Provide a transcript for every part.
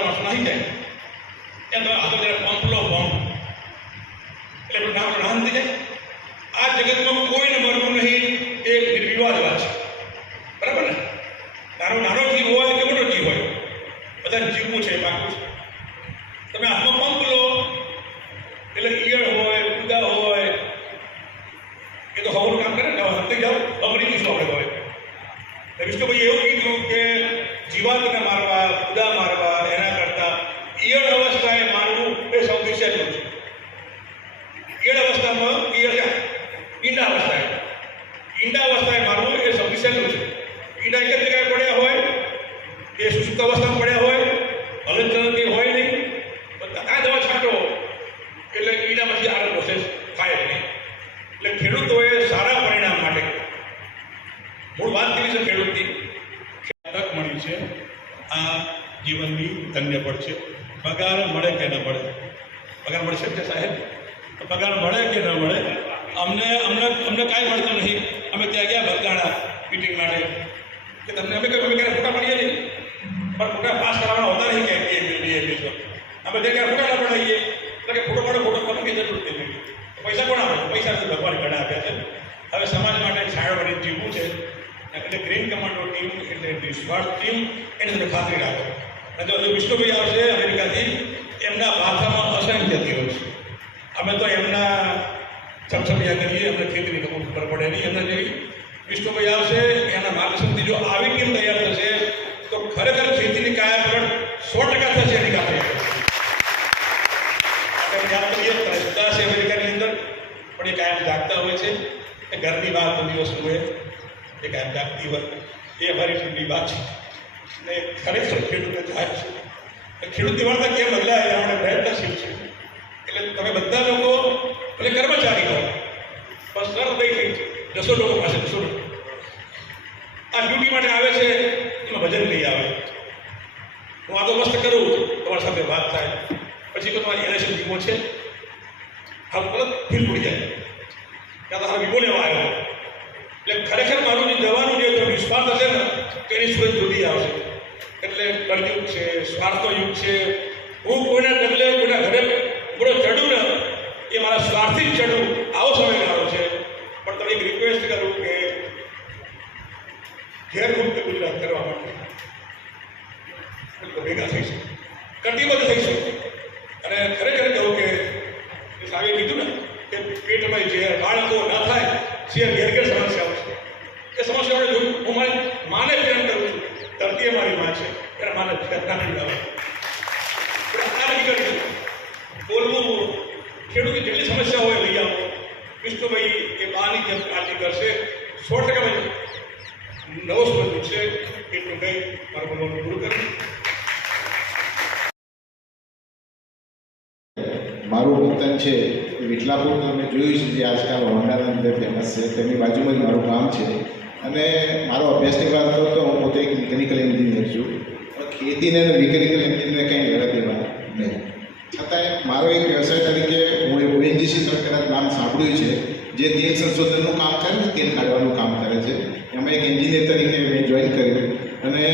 બધા માણસો નાહી જાય એમ તમે આગળ જરા પંપ લો પંપ એટલે નામ નામ થઈ જાય. આ જગતમાં કોઈને મરવું નહીં એ નિર્વિવાદ વાત છે, બરાબર ને? નાનો જીવ હોય કે મોટો જીવ હોય, બધાને જીવવું છે, પાકું છે. તમે હાથમાં પંપ લો એટલે ઈયળ હોય, કુદા હોય, એ તો હવાનું કામ કરે ને, હંતે જાઓ અમરી વિશ્વ આપણે હોય. વિષ્ણુભાઈ એવું કીધું કે જીવાતને મારવા, કુદા મારવા એના કરતાં ઈયળ અવસ્થાએ મારવું એ સૌથી સહેલું છે. ઈયળ અવસ્થામાં ઈંડા અવસ્થાએ મારવું એ સૌથી સહેલું છે. ઈંડા એક જ જગ્યાએ પડ્યા હોય, એ સુષુપ્ત અવસ્થામાં પડ્યા હોય, હલનચલન હોય નહીં, આ દવા છાંટો એટલે ઈંડામાંથી આગળ પ્રોસેસ થાય જ નહીં. એટલે ખેડૂતોએ સારા પરિણામ માટે મૂળ વાત કરી છે ખેડૂતની તક મળી છે. આ જીવનની ધન્ય પડ છે. પગાર મળે કે ન મળે, પગાર મળશે કે સાહેબ? પગાર મળે કે ન મળે, અમને કાંઈ મળતું નહીં. અમે ત્યાં ગયા બગદાણા મીટિંગ માટે કે તમને અમે ક્યારે ફોટા પાડીએ નહીં, પણ ફોટા પાસ કરાવવાના હોતા નહીં ક્યાંક અમે ત્યાં ક્યારે ફોટા ના પડાવીએ એટલે કે ફોટો પાડો તમે કે જરૂર નથી. પૈસા કોણ આપે? પૈસા તો ભગવાન ઘણા આપ્યા છે. હવે સમાજ માટે છાયો બની જીવવું છે એટલે ગ્રીન કમાન્ડો ટીમ એટલે નિસ્વાર્થ ટીમ એની તમે ખાતરી રાખો. અને જો વિષ્ણુભાઈ આવશે અમેરિકાથી, એમના ભાષામાં અસંખ્ય થયો છે. અમે તો એમના છમછમિયા કરીએ, અમને ખેતીની ખબર પડે નહીં એમના જેવી. વિષ્ણુભાઈ આવશે, એના માર્ગદર્શનથી જો આવી ટીમ તૈયાર થશે તો ખરેખર ખેતીની કાયાપલટ 100% થશે. એની ખાતરી યાદ કરીએ જતા છે અમેરિકાની અંદર, પણ એ કાયમ જાગતા હોય છે. એ ઘરની વાત દિવસ હોય એ કાયમ જાગતી હોય, એ અમારી ઠંડી વાત છે. ને ખરેખર ખેડૂતને જાય છે. ખેડૂતની વાર્તા કેમ બદલાય આપણે પ્રયત્નશીલ છે. એટલે તમે બધા લોકો એટલે કર્મચારી હો, બસ હૃદયથી જશો લોકો પાસે જશો. આ ડ્યુટી માટે આવે છે, એમાં ભજન નહીં આવે. હું આ તો મસ્ત કરું, તમારી સાથે વાત થાય, પછી તો તમારી એલઆઈસી વીમો છે, હા તરત ફીલ પડી જાય ત્યાં તો હા વીમો લેવા આવ્યો. એટલે ખરેખર મારું જે જવાનું જે નિસ્વાર્થ હશે ને તેની સુરત જુદી આવશે. એટલે કળયુગ છે, સ્વાર્થનો યુગ છે. હું કોઈના ડગલે કોઈના ઘરે પૂરો ચડું ને એ મારા સ્વાર્થથી જ ચડું, આવો સમયગાળો છે. પણ તમે એક રિક્વેસ્ટ કરું કે ઘેરમુક્ત ગુજરાત કરવા માટે ભેગા થઈશું, કટિબદ્ધ થઈશું. અને ખરેખર કહું કે સાહેબે કીધું ને કે પેટમાં જે બાળકો ના થાય જે ઘેર ઘેર સમસ્યાઓ છે, એ સમસ્યાઓને જોયું. હું મારી માને પ્રેમ કરું છું, ધરતી મારી માં છે, એના માને ઘટના નહીં લાવે. આ નીકળ્યું બોલવું, ખેડૂતની જેટલી સમસ્યા હોય લઈ આવો. વિષ્ણુભાઈ એ બાની જેમ કાળજી કરશે, 100% નવો સુરત છે. એટલું કંઈ મારું બોલવાનું પૂરું કર્યું. મારું વતન છે વિઠલાપુર, તમે જોયું છે જે આજકાલ હોન્ડાના અંદર ફેમસ છે, તેની બાજુમાં જ મારું કામ છે. અને મારો અભ્યાસની વાત કરું તો હું પોતે એક મિકેનિકલ એન્જિનિયર છું. ખેતીને અને મિકેનિકલ એન્જિનિયરને કંઈ લેવા દેવા નહીં. છતાંય મારો એક વ્યવસાય તરીકે હું ઓએનજીસી સરકારના નામ સાંભળ્યું છે, જે તેલ સંશોધનનું કામ કરે છે, તેલ કાઢવાનું કામ કરે છે. એમાં એક એન્જિનિયર તરીકે મેં જોઈન કર્યું અને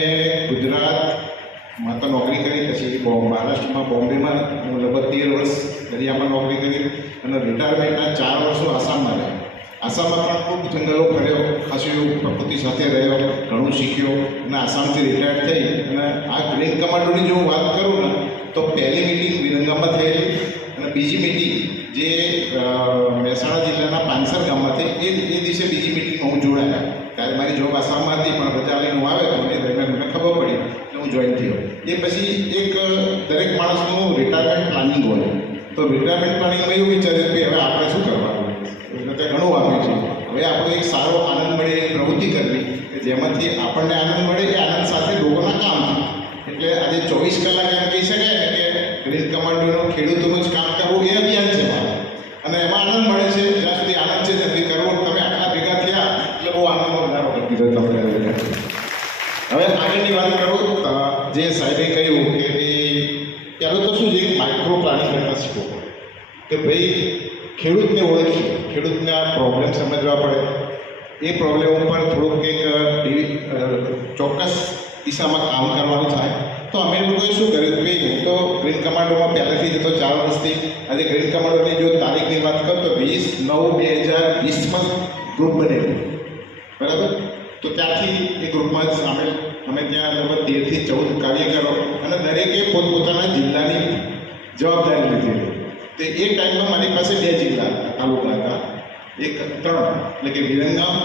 ગુજરાતમાં તો નોકરી કરી. પછી મહારાષ્ટ્રમાં બોમ્બેમાં હું લગભગ 13 વર્ષ દરિયામાં નોકરી કરી અને રિટાયરમેન્ટના 4 વર્ષો આસામમાં રહ્યા. આસામમાં પણ ખૂબ જંગલો ફર્યો, ખાસું એવું પ્રકૃતિ સાથે રહ્યો, ઘણું શીખ્યો અને આસામથી રિટાયર થઈ. અને આ ગ્રીન કમાન્ડોની જો હું વાત કરું ને તો પહેલી મિટિંગ વિરંગામાં થયેલી અને બીજી મિટિંગ જે મહેસાણા જિલ્લાના પાંસર ગામમાં થઈ, એ દિવસે બીજી મિટિંગમાં હું જોડાયા. ત્યારે મારી જોબ આસામમાં હતી, પણ રજા લઈને હું આવ્યો તો એ દરમિયાન મને ખબર પડી એટલે હું જોઈન થયો. એ પછી એક દરેક માણસનું રિટાયરમેન્ટ પ્લાનિંગ હોય, તો રિટાયરમેન્ટ પ્લાનિંગમાં એવું વિચાર્યું કે હવે આપણે શું કરવાનું, એટલે તે ઘણું આપ્યું છે. હવે આપણે એક સારો આનંદ મળે એવી પ્રવૃત્તિ કરવી કે જેમાંથી આપણને આનંદ મળે, એ આનંદ સાથે લોકોના કામ થાય. એટલે આજે 24 કલાક એમ કહી શકાય ને કે ગ્રીન કમાન્ડોનું ખેડૂતોનું જ કામ કરવું એ અભિયાન છે મારું. અને એમાં આનંદ મળે છે. જ્યાં સુધી આનંદ છે ત્યાંથી કરવો. તમે આટલા ભેગા થયા એટલે બહુ આનંદનો વધારો કરી દીધો તમને. હવે આગળની વાત કરું તો જે સાહેબે કહ્યું કે પહેલું તો શું છે, માઇક્રો પ્લાનિંગ કરતા શીખવો પડે કે ભાઈ ખેડૂતને ઓળખી, ખેડૂતના પ્રોબ્લેમ સમજવા પડે. એ પ્રોબ્લેમ ઉપર થોડુંક એક ચોક્કસ દિશામાં કામ કરવાનું થાય તો તો અમે લોકોએ શું કર્યું કે હું તો ગ્રીન કમાન્ડોમાં પહેલેથી જતો 4 વર્ષથી. આજે ગ્રીન કમાન્ડોની જો તારીખની વાત કરું તો 20/9/2020માં ગ્રુપ બનેલું, બરાબર. તો ત્યાંથી એ ગ્રુપમાં સામેલ અમે ત્યાં લગભગ 13થી 14 કાર્યકરો અને દરેકે પોતપોતાના જિલ્લાની જવાબદારી લીધી. તો એ ટાઈમમાં મારી પાસે 2 જિલ્લા તાલુકા હતા, 3 એટલે કે વિરંગામ,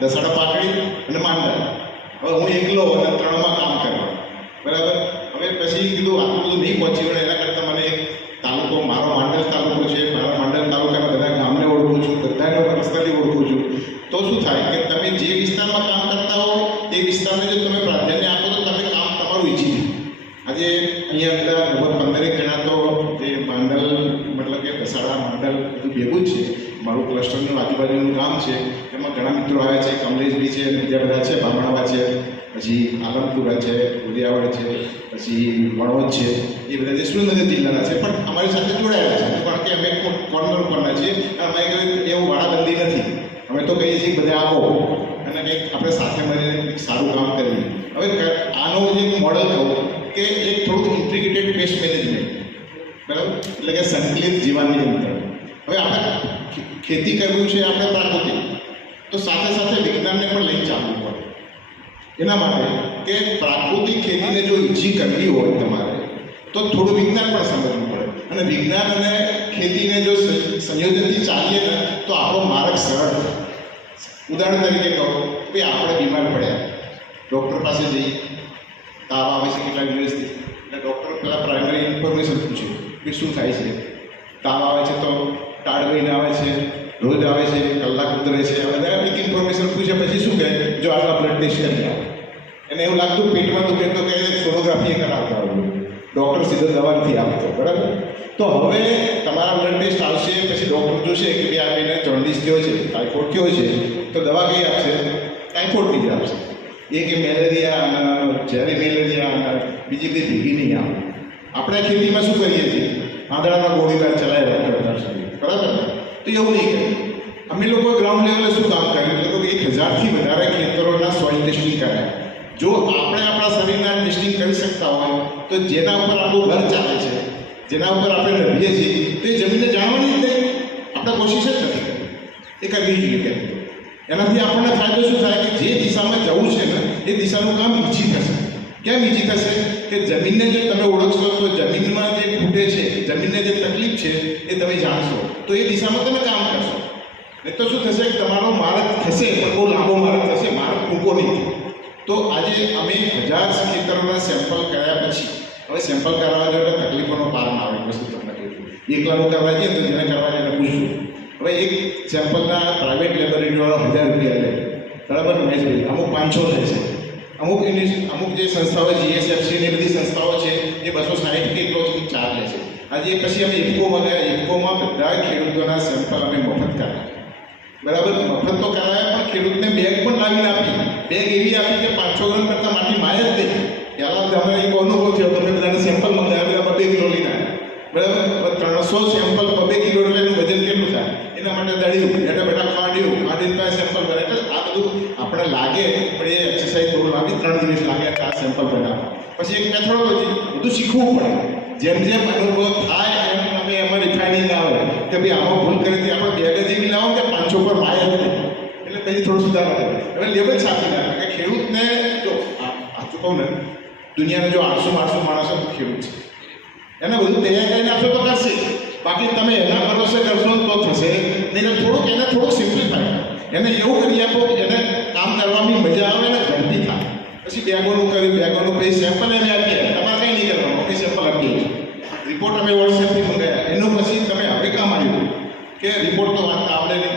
દસાડા પાટડી અને માંડલ. હવે હું એકલો અને 3માં કામ કરવા, બરાબર. હવે પછી કીધું આટલું બધું નહીં પહોંચી વળે, એના કરતાં મને એક તાલુકો, મારો માંડલ તાલુકો છે, મારા માંડલ તાલુકાના બધા ગામને ઓળખું છું, બધાને પર્સનલી ઓળખું છું. તો શું થાય કે તમે જે વિસ્તારમાં કામ કરતા હો એ વિસ્તારને જો તમે પ્રાધાન્ય આપો તો તમે કામ તમારું ઈચ્છી લો. આજે અહીંયા બધા લગભગ 15 જણા તો જે માંડલ મતલબ કે દસાડા માંડલ બધું ભેગું જ છે. મારું ક્લસ્ટરનું આજુબાજુનું ગામ છે, એમાં ઘણા મિત્રો આવ્યા છે, કમલેશભાઈ છે, બીજા બધા છે, બામણાવા છે, પછી આલમપુરા છે, ઉદયાવડ છે, પછી વણોદ છે, એ બધા જે સુરેન્દ્રનગર જિલ્લાના છે પણ અમારી સાથે જોડાયેલા છે. કારણ કે અમે કોર્નર ઉપરના છીએ અને અમે એવું વાડાબંધી નથી. અમે તો કહીએ છીએ બધા આવો અને કંઈક આપણે સાથે મળીને સારું કામ કરીએ. હવે આનો જે મોડલ કહું કે એક થોડુંક ઇન્ટિગ્રેટેડ પેસ્ટ મેનેજમેન્ટ, બરાબર, એટલે કે સંકલિત જીવાણ નિયંત્રણ. હવે આપણે ખેતી કરવું છે આપણે પ્રાકૃતિક, તો સાથે સાથે વિજ્ઞાનને પણ લઈને ચાલવું પડે. એના માટે કે પ્રાકૃતિક ખેતીને જો ઈજી કરવી હોય તમારે તો થોડું વિજ્ઞાન પણ સમજવું પડે. અને વિજ્ઞાન અને ખેતીને જો સંયોજનથી ચાલીએ ને તો આપણો માર્ગ સરળ. ઉદાહરણ તરીકે કહો કે આપણે બીમાર પડ્યા, ડૉક્ટર પાસે જઈએ, તાવ આવે છે કેટલા દિવસથી, એટલે ડૉક્ટર પહેલાં પ્રાઇમરી ઇન્ફોર્મેશન પૂછે કે શું થાય છે. તાવ આવે છે તો ટાળ મહિને આવે છે, રોજ આવે છે, કલાક ઉતરે છે, આ બધા એક ઇન્ફોર્મેશન પૂછે. પછી શું કહે, જો આટલા બ્લડ ટેસ્ટ કરી આવો. એને એવું લાગતું પેટમાં દુખે તો કે સોનોગ્રાફી કરાવતા હોય, ડૉક્ટર સીધો દવા નથી આપતો, બરાબર. તો હવે તમારા બ્લડ ટેસ્ટ આવશે, પછી ડૉક્ટર જોશે કે ભાઈ આ ભાઈને જોન્ડિસ થયો છે, ટાઇફોઇડ થયો છે, તો દવા કઈ આપશે? ટાઇફોઇડની જ આપશે. એ કે મેલેરિયા, ઝેરી મેલેરિયા અને બીજી બધી ભેગી નહીં આવે. આપણે ખેતીમાં શું કરીએ છીએ, આંધળાના ગોળીબાર ચલાવ્યા કરતા છીએ, બરાબર. તો એવું નહીં કરીએ. અમે લોકો ગ્રાઉન્ડ લેવલે શું કામ કર્યું, લગભગ 1000થી વધારે ખેતરોના સોઇલ ટેસ્ટિંગ કર્યા. જો આપણે આપણા શરીરના ટેસ્ટિંગ કરી શકતા હોય તો જેના ઉપર આપણું ઘર ચાલે છે, જેના ઉપર આપણે રહીએ છીએ, તો એ જમીનને જાણવાની જ નહીં. આપણે કોશિશ જ નથી કરી, એ કરવી જોઈએ. એનાથી આપણને ફાયદો શું થાય કે જે દિશામાં જવું છે ને એ દિશાનું કામ ઈજી થશે. કેમ ઈજી થશે કે જમીનને જે તમે ઓળખશો તો જમીનમાં જે ખૂટે છે, જમીનને જે તકલીફ છે એ તમે જાણશો તો એ દિશામાં તમે કામ કરશો. નહીં તો શું થશે કે તમારો માર્ગ થશે પણ બહુ લાંબો માર્ગ થશે, માર્ગ ટૂંકો નહીં. તો આજે અમે 1000 ખેતરોના સેમ્પલ કર્યા પછી હવે સેમ્પલ કરવા જોઈએ તો તકલીફોનો પાર ના આવે. વસ્તુ તમને કહ્યું એકલાનું કરવા જઈએ તો જેને કરવા એને પૂછવું. હવે એક સેમ્પલના પ્રાઇવેટ લેબોરેટરીવાળો 1000 રૂપિયા લે, બરાબર, મહેશભાઈ. અમુક 500 લે છે. અમુક જે સંસ્થાઓ GSFC ને બધી સંસ્થાઓ છે એ 260 કેટલો ચાર્જ લે છે. આજે પછી અમે ઇફકોમાં ગયા. ઇફકોમાં બધા ખેડૂતોના સેમ્પલ અમે મફત કરાવ્યા, બરાબર. મફત તો કરાવ્યા પણ ખેડૂતને બેગ પણ લાવીને આપી. બેગ એવી આપી કે 500 ગ્રામ કરતાં માટી માય જ નહીં. પહેલાં અમે એક અનુભવ થયો, તમે બધાને સેમ્પલ મંગાવ્યા, બધા 2 કિલો લઈને આવ્યા, બરાબર. 300 સેમ્પલ 2 કિલો એટલે એનું વજન કેટલું થાય? એના માટે દળ્યું, બેઠા કાઢ્યું પાસે સેમ્પલ બને. એટલે આ બધું આપણે લાગે પણ એ એક્સરસાઇઝ થોડું લાગી 3 દિવસ લાગે આ સેમ્પલ બનાવવા. પછી એક મેથોડોલોજી બધું શીખવું પડે. જેમ જેમ અનુભવ થાય એમ અમે એમાં રિફાઇનિંગ આવે કે ભાઈ આમાં ભૂલ કરી હતી, આપણે બેગ જ એવી લાવો કે 500 પર માય જ નહીં. એટલે પછી થોડું સુધારો થાય. હવે લેવલ છાપી નાખે કે ખેડૂતને જો આચું કહું ને, દુનિયાને જો 800 માણસો ખેડૂત છે, એને બધું તૈયાર કરીને આપશો તો કરશે. બાકી તમે એના ભરોસે કરશો તો થશે નહીં. એને થોડુંક સિમ્પ્લિફાય, એને એવું કરી આપો કે એને કામ કરવાની મજા આવે ને ગમતી થાય. પછી બેગોનું કર્યું, બેગોનું પછી સેમ્પલ એને આપીએ. તમારે કંઈ નહીં કરવાનું, અમે સેમ્પલ આપીએ. રિપોર્ટ અમે વોટ્સએપથી મંગાવ્યા. એનું પછી તમે હવે કામ આવ્યું કે રિપોર્ટ તો વાંચતા આવડે નહીં.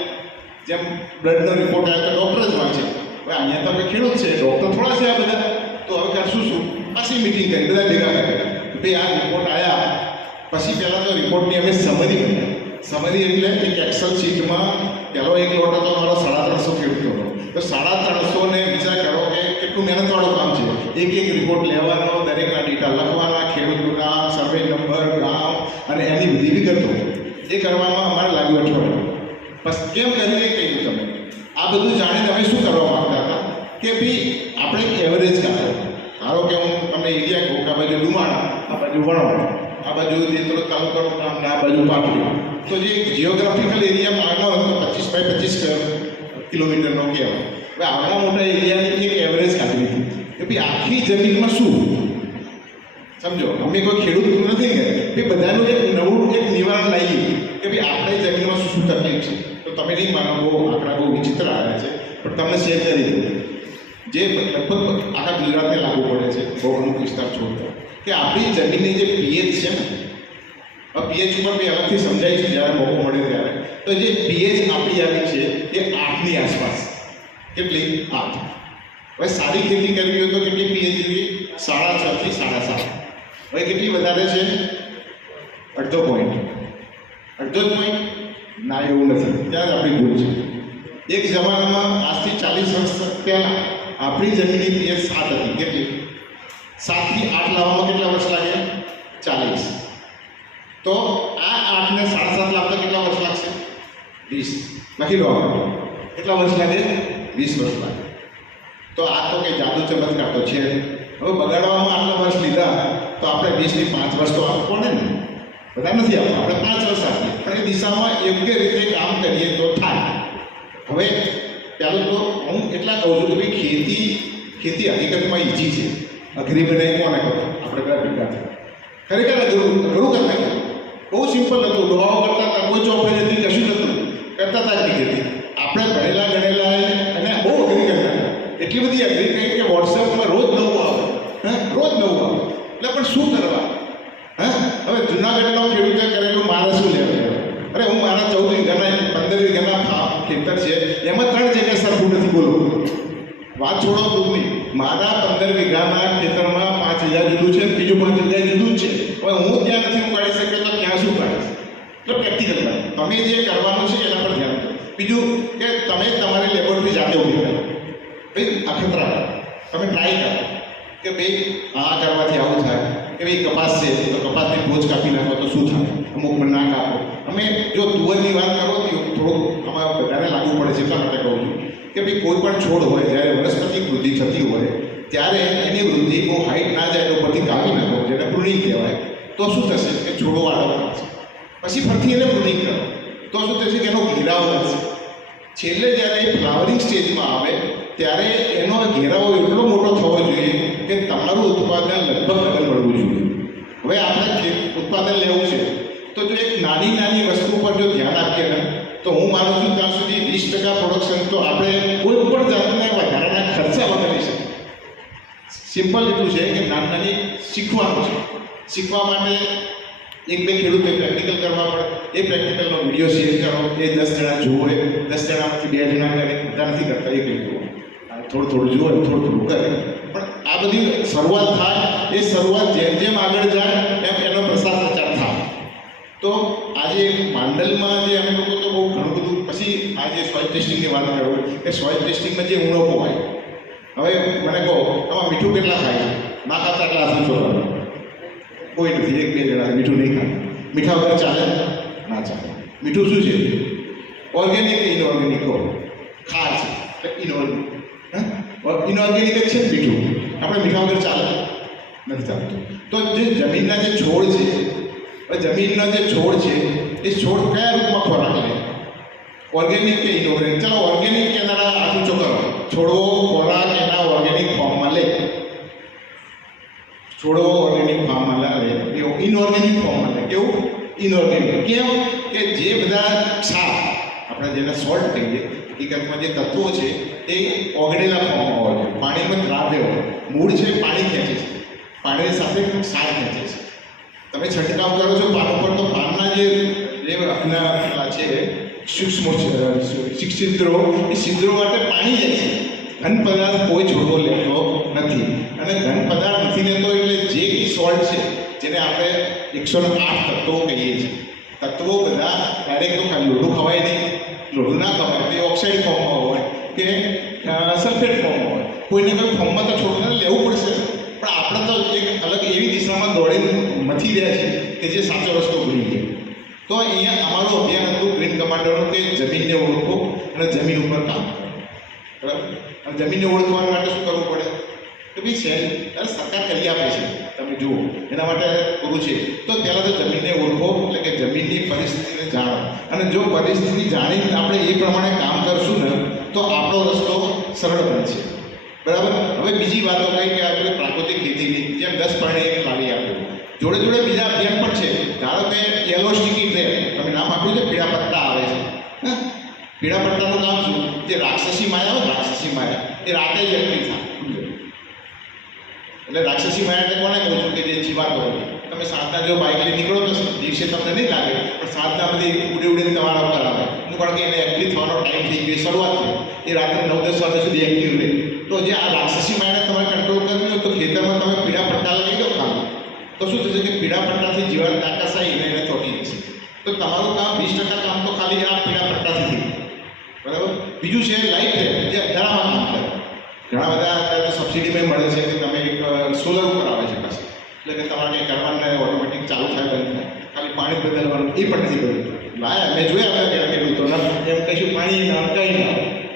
જેમ બ્લડનો રિપોર્ટ આવ્યો તો ડૉક્ટર જ વાંચે. હવે અહીંયા તો આપણે ખેડૂત છે, ડૉક્ટર થોડા છે આ બધા. તો હવે કરશું શું? પાછી મિટિંગ કરી, બધા ભેગા કર્યા. ભાઈ આ રિપોર્ટ આવ્યા પછી પહેલાં તો રિપોર્ટની અમે સમરી કરી. સમરી એટલે એક એક્સેલ શીટમાં પહેલો એક લોટ હતો મારો 350 ખેડૂતોનો. તો 350 ને વિચાર કરો કે કેટલું મહેનતવાળું કામ છે. એક રિપોર્ટ લેવાનો, દરેકના ડેટા લખવાના, ખેડૂતોના સર્વે નંબર, ગામ અને એની બધી વિગતો એ કરવામાં અમારે લાગ્યું અઠવાડિયું. બસ કેમ કરીને કહ્યું તમે આ બધું જાણીને અમે શું કરવા માગતા હતા કે ભાઈ આપણે એવરેજ કાઢો. ધારો કે હું તમને એરિયા કહું કે આ બાજુ ડુમાણા, આ બાજુ વણોડ, આ બાજુ દેત્રોદ તાલુકાનું કામ ને આ બાજુ પાટડી, તો જે જિયોગ્રાફિકલ એરિયામાં આગળ 25 બાય 25 કિલોમીટરનો કહેવાય. હવે આવડા મોટા એરિયાની એક એવરેજ કાઢી લીધી કે ભાઈ આખી જમીનમાં શું, સમજો અમે કોઈ ખેડૂત નથી કે બધાનું એક નવું એક નિવારણ લાવીએ કે ભાઈ આપણે જમીનમાં શું શું તકલીફ છે. તો તમે નહીં માનો, બહુ આંકડા બહુ વિચિત્ર આવ્યા છે, પણ તમને શેર કરી દઉં જે લગભગ આખા ગુજરાતને લાગુ પડે છે, બહુ અમુક વિસ્તાર છોડતા, કે આપણી જમીનની જે પીએચ છે ને, પીએચ ઉપર મેં અલગથી સમજાવીશ જ્યારે મોકો મળે ત્યારે. તો જે પીએચ આપણી આવી છે એ 8ની આસપાસ. કેટલી? 8. હવે સારી ખેતી કરવી હોય તો કેટલી પીએચ જોઈએ? 6.5 થી 7.5. હવે કેટલી વધારે છે? અડધો પોઈન્ટ. અડધો જ પોઈન્ટ? ના, એવું નથી. ત્યાં જ આપણી ભૂલ છે. એક જમાનામાં આજથી 40 વર્ષ પહેલાં આપણી જમીનની પીએચ 7 હતી. કેટલી? 7 થી 8 લાવવામાં કેટલા વર્ષ લાગે? 40. તો આ 8 ને 7.5 લાવતા કેટલા વર્ષ લાગશે? 20. લખી લો. કેટલા વર્ષ લાગે? 20 વર્ષ લાગે. તો આ તો કે જાદુ ચમત્કાર તો છે. હવે બગાડવામાં આટલા વર્ષ લીધા તો આપણે 20 થી 5 વર્ષ તો આપવું પડે ને. બધા નથી આપવા, આપણે 5 વર્ષ આપીએ, પણ એ દિશામાં યોગ્ય રીતે કામ કરીએ તો થાય. હવે પહેલું તો હું એટલા કહું છું કે ભાઈ ખેતી હકીકતમાં ઈજી છે. અઘરી બનાવી કોને કરો? આપણે બધા ભેગા થયા. ખરેખર અઘરું કરતા બહુ સિમ્પલ હતું. દવાઓ કરતા હતા, કોઈ ચોપડી નથી, કશું નહોતું, કરતા હતા ખેતી. આપણે ભણેલા ગણેલા અને બહુ અઘરી કરતા. એટલી બધી અઘરી કહી કે વોટ્સએપમાં રોજ નવું આવે, રોજ નવું આવે. એટલે પણ શું કરવા? હવે જુનાગઢનો ખેડૂતે કરેલું મારે શું લેવા? અરે હું મારા 14 વીઘાના 15 વીઘાના ખેતર છે, એમાં 3 જગ્યાએ સરખું નથી. બોલો, વાત છોડો દૂધની. મારા 15 વીઘાના ખેતરમાં 5000 જુદું છે, બીજું 5000 જુદું જ છે. હવે હું ત્યાં નથી ઉગાડી શક્યો તો ક્યાં શું કાઢીશ? એટલે પ્રેક્ટિકલ તમે જે કરવાનું છે એના પર ધ્યાન દો. બીજું કે તમે તમારી લેબોરેટરી જાતે ઉભી કરો. ભાઈ અખતરા તમે ટ્રાય કરો કે ભાઈ આ કરવાથી આવું થાય, કે ભાઈ કપાસ છે તો કપાસની ભોજ કાપી નાખો તો શું થાય, અમુક પણ ના કાપો. અમે જો તુવરની વાત કરો તો થોડુંક આમાં વધારે લાગુ પડે છે. એટલા માટે કહું છું કે ભાઈ કોઈ પણ છોડ હોય જ્યારે વનસ્પતિ વૃદ્ધિ થતી હોય ત્યારે એની વૃદ્ધિ બહુ હાઈટ ના જાય તો પરથી કાપી નાખો, જેને પ્રુનિંગ કહેવાય. તો શું થશે કે છોડો આડો થશે, પછી ફરીથી એને પ્રુનિંગ કરો તો શું થશે કે એનો ઘેરાવો થશે. છેલ્લે જ્યારે એ ફ્લાવરિંગ સ્ટેજમાં આવે ત્યારે એનો ઘેરાવો એટલો મોટો થવો જોઈએ કે તમારું ઉત્પાદન લગભગ ડબલ મળવું જોઈએ. હવે આપણે ઉત્પાદન લેવું છે તો જો એક નાની વસ્તુ પર જો ધ્યાન આપીએ ને તો હું માનું છું ત્યાં સુધી 20% પ્રોડક્શન તો આપણે કોઈ પણ જાતના વધારાના ખર્ચા વગર લઈ શકીએ. સિમ્પલ એટલું છે કે નાની શીખવાનું છે. શીખવા માટે 1-2 ખેડૂતે પ્રેક્ટિકલ કરવા પડે. એ પ્રેક્ટિકલનો વિડીયો શેર કરો, એ 10 જણા જુઓ, 10 જણામાંથી 2 જણા કરે, બધા નથી કરતા, એ કંઈ જુઓ, થોડું જુઓ, થોડું કરે. પણ આ બધી શરૂઆત થાય, એ શરૂઆત જેમ આગળ જાય એમ એનો પ્રસાર પ્રચાર થાય. તો આજે માંડલમાં જે અમે લોકો તો બહુ ઘણું બધું, પછી આજે સોઇલ ટેસ્ટિંગની વાત કરું કે સોઇલ ટેસ્ટિંગમાં જે ઉણપો હોય. હવે મને કહો આમાં મીઠું કેટલા ખાય? ના ખાતા એટલા હાથ ઊંચો કરો. કોઈ નથી, 1-2 જણા મીઠું નહીં ખાય. મીઠા વગર ચાલે? ના ચાલે. મીઠું શું છે? ઓર્ગેનિક કે ઇનઓર્ગેનિક કહો? ખાર છે, ઇનઓર્ગેનિક. ઇનઓર્ગેનિક જ છે મીઠું. આપણે મીઠા વગર ચાલે? નથી ચાલતું. તો જે જમીનના જે છોડ છે, જમીનના જે છોડ છે એ છોડ કયા રૂપમાં ખોરાક લે? ઓર્ગેનિક કે ઇનઓર્ગેનિક? ચાલો ઓર્ગેનિક કે એના હાથ ઊંચો કરો. છોડવો ખોરાક એના ઓર્ગેનિક ફોર્મમાં લે. છોડવો ઓર્ગેનિક ફોર્મમાં લે, ઇનઓર્ગેનિક ફોર્મમાં લે. કેવું? ઇનઓર્ગેનિક. કેમ? કે જે બધા ક્ષાર આપણે જેને સોલ્ટ કહીએ, હકીકતમાં જે તત્વો છે એ ઓગળેલા ફોર્મમાં હોય છે. પાણીમાં દ્રાવ્ય હોય. મૂળ છે પાણી ખેંચે છે, પાણીની સાથે ક્ષાર ખેંચે છે. તમે છંટકાવ કરો છો પાન ઉપર તો પાનના જે આપણા છે સૂક્ષ્મ છિદ્રો, એ છિદ્રો માટે પાણી જાય છે. ઘન પદાર્થ કોઈ છોડવો લેતો નથી. અને ઘન પદાર્થ નથી લેતો એટલે જે સોલ્ટ છે જેને આપણે 108 તત્વો કહીએ છીએ, તત્વો બધા ડાયરેક્ટ તો લોઢું ખવાય નહીં. લોઢું ના ખવાય તો ઓક્સાઇડ ફોર્મમાં હોય કે સલ્ફેટ ફોર્મમાં હોય. કોઈને કોઈ ફોર્મમાં તો છોડને લેવું પડશે. પણ આપણે તો એક અલગ એવી દિશામાં દોડીને મથી રહ્યા છે કે જે સાચો રસ્તો ભૂલી ગયો. તો અહીંયા અમારું અભિયાન હતું ગ્રીન કમાન્ડરનું કે જમીનને ઓળખો અને જમીન ઉપર કામ કરો. બરાબર? અને જમીનને ઓળખવા માટે શું કરવું પડે? કે ભાઈ સરકાર કરી આપે છે, તમે જુઓ એના માટે પૂરું છે. તો પહેલાં તો જમીનને ઓળખો, એટલે કે જમીનની પરિસ્થિતિને જાણો, અને જો પરિસ્થિતિ જાણીને આપણે એ પ્રમાણે કામ કરશું ને તો આપણો રસ્તો સરળ બનશે. બરાબર. હવે બીજી વાતો કઈ કે આપણે પ્રાકૃતિક ખેતીની જેમ 10 પરણી એક લાવી આપ્યું, જોડે જોડે બીજા અભિયાન પણ છે. ધારો કે યલો સ્ટીકી ટ્રેપ, તમે નામ આપ્યું છે, પીળા પટ્ટા આવે છે. હા, પીળા પટ્ટાનું કામ શું? જે રાક્ષસી માયા હોય, રાક્ષસી માયા એ રાતે જ એક્ટિવ થાય. એટલે રાક્ષસી માયા એટલે કોને કહું છું? કે જે જીવાતો હોય. તમે સાંજના જો બાઇક લઈ નીકળો તો દિવસે તમને નહીં લાગે, પણ સાંજના બધી ઉડે ઉડીને તમારા ઉપર આવે. કારણ કે એને એક્ટિવ થવાનો ટાઈમ થઈ ગયો, શરૂઆત થઈ, એ રાત્રે 9-10 વાગ્યા સુધી એક્ટિવ રહે. તો જે આ રાક્ષસી માયાને તમારે કંટ્રોલ કરવી હોય તો ખેતરમાં તમે પીળા પટ્ટા લગાવી દો કામ, તો શું થશે કે પીળા પટ્ટાથી જીવાત તાકાત આવી એને ચોટી જશે. તો તમારું કામ 20% કામ તો ખાલી આ પીળા પટ્ટાથી થઈ. બરાબર. બીજું છે લાઇટ રેપ, જે અંધારામાં કામ કરે. ઘણા બધા અત્યારે સબસિડીમાં મળે છે કે તમે એક સોલર ઉપર આવે છે પાસે, એટલે કે તમારે કંઈ કરવાનું ઓટોમેટિક ચાલુ થાય, બંધ થાય, ખાલી પાણી બદલવાનું એ પણ નથી કર્યું. લાયા મેં જોયા હતા કેટલું તો એમ કહીશું પાણી ના કંઈ ના.